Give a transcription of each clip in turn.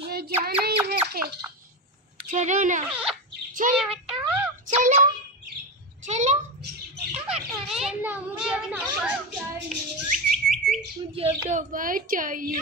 ये जाना ही है। चलो ना, चलो चलो चलो चलो, मुझे अपना बात चाहिए, मुझे अपना बात चाहिए।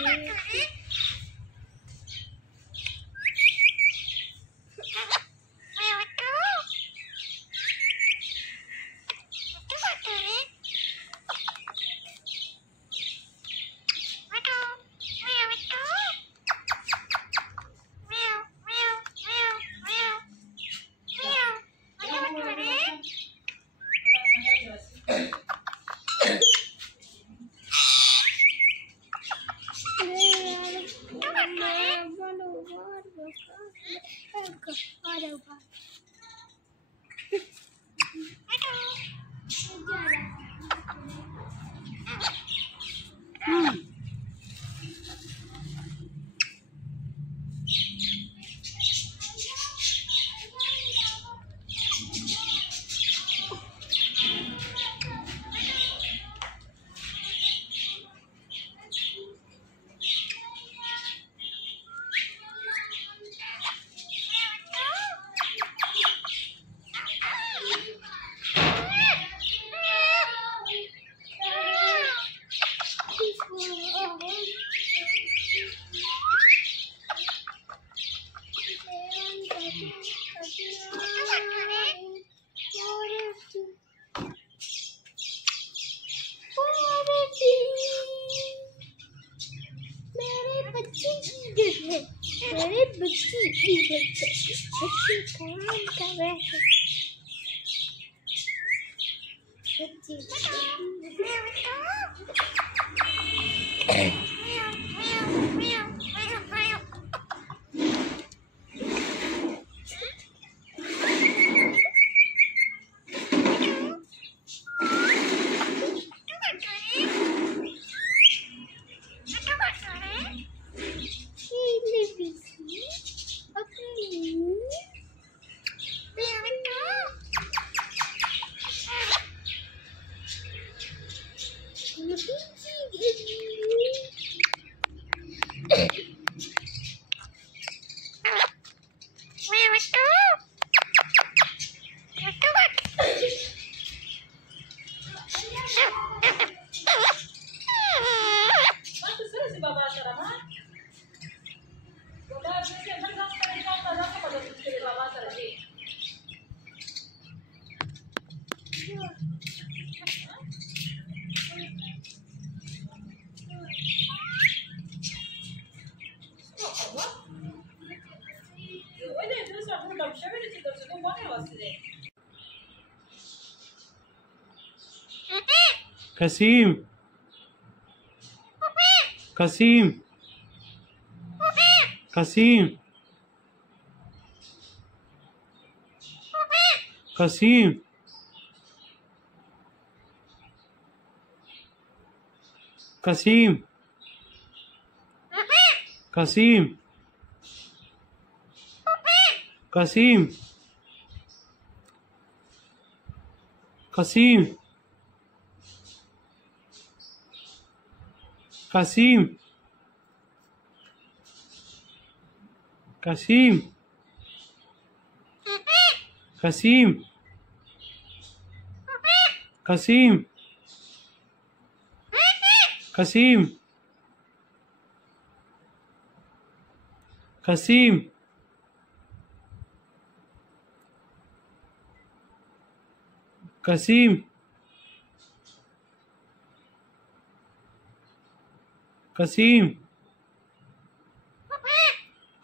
मेरे बच्चे इधर बच्चे काम कर रहे हैं। Kasim, Kasim, Kasim, Kasim, Kasim, Kasim, Kasim, Kasim, Kasim, Kasim, Kasim, Kasim, Kasim, Kasim, Kasim, Kasim,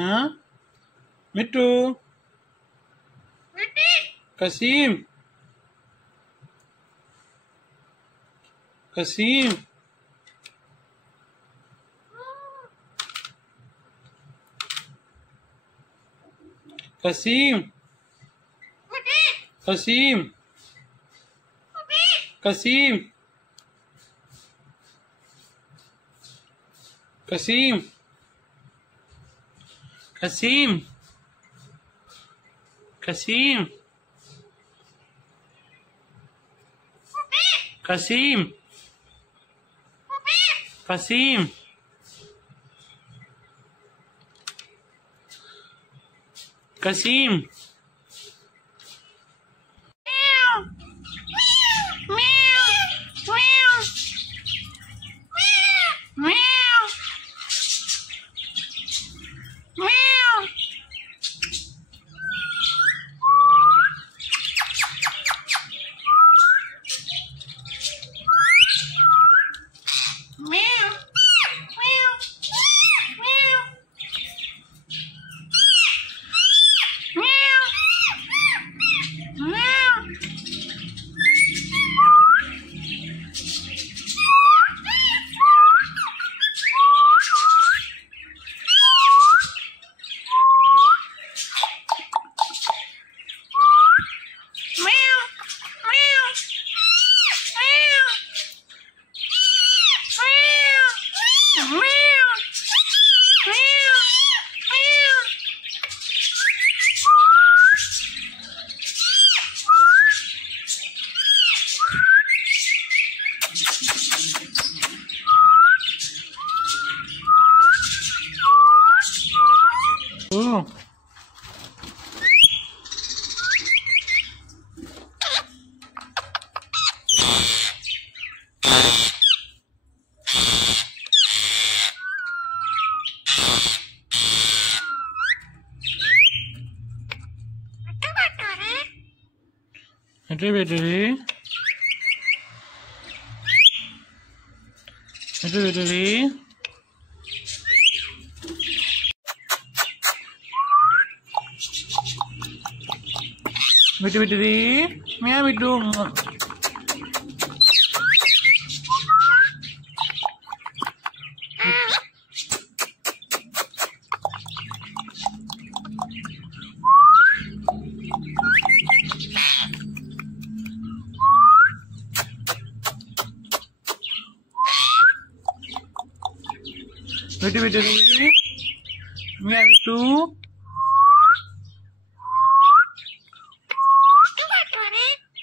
हाँ मिट्टू कसीम कसीम कसीम कसीम कसीम कसीम कसीम कसीम कसीम कसीम कसीम Oh. Battery. Meow we do. Battery. Meow we do.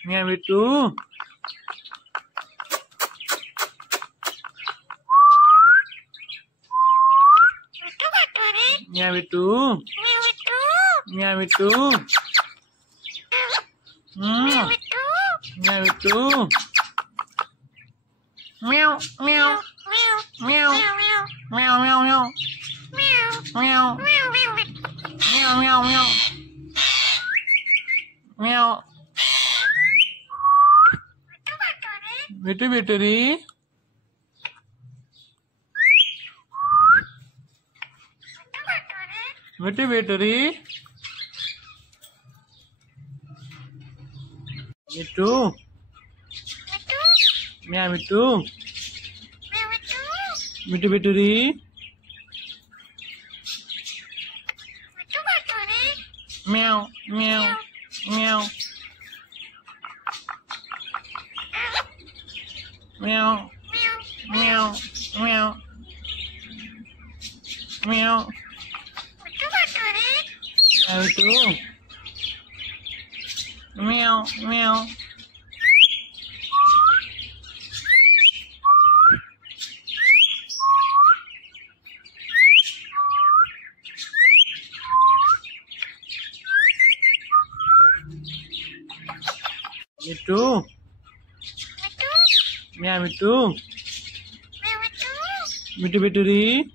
Meow we do. Meow we do. Meow we do. Meow we do. Meow meow meow meow meow meow meow meow meow meow meow meow. Battery. Battery. Me too. Meow me too. Battery. Meow meow meow. Meow meow meow meow. Me too. Meow meow. Me too. Meow me too. Battery.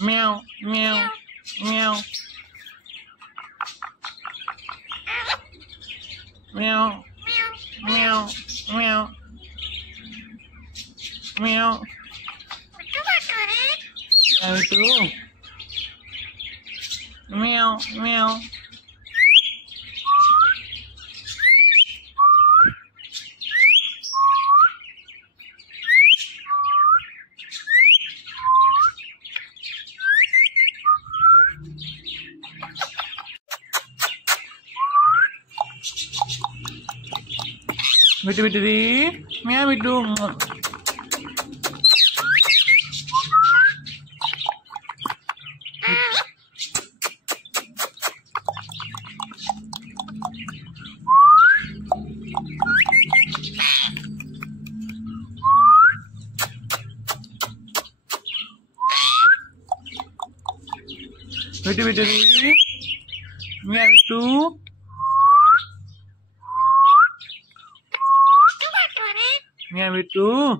Meow meow meow. Meow meow meow meow. Meow itu. Meow, meow. Bitu bitu di, meow bitu. Bitu bitu di, meow bitu. Meow itu.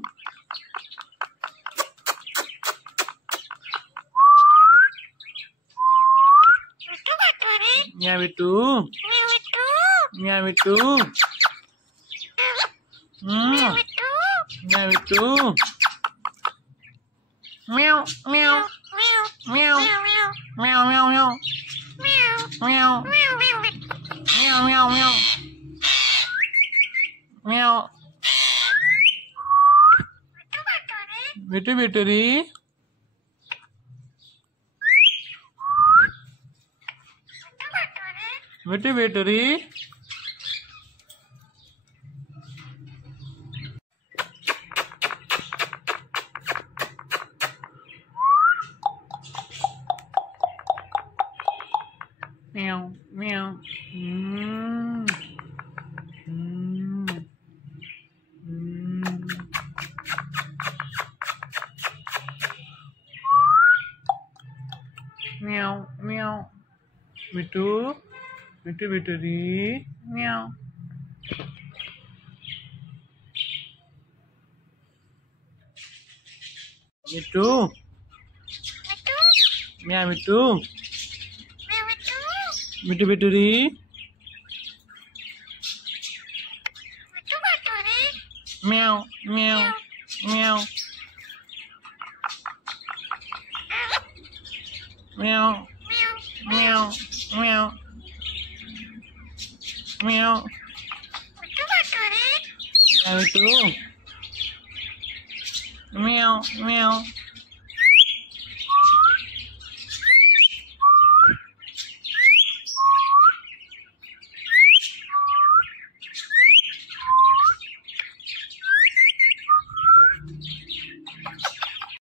Meow itu. Meow itu. Meow itu. Meow meow. Meow. Meow meow meow. Meow. Meow meow meow. Meow. Bitu bitu di. Bitu bitu di. Meow meow. Meow meow. Bitu bitu bitu di. Meow. Bitu. Meow bitu. Bitu bitu di. Meow meow meow. Meow meow meow meow. Meow itu. Meow meow.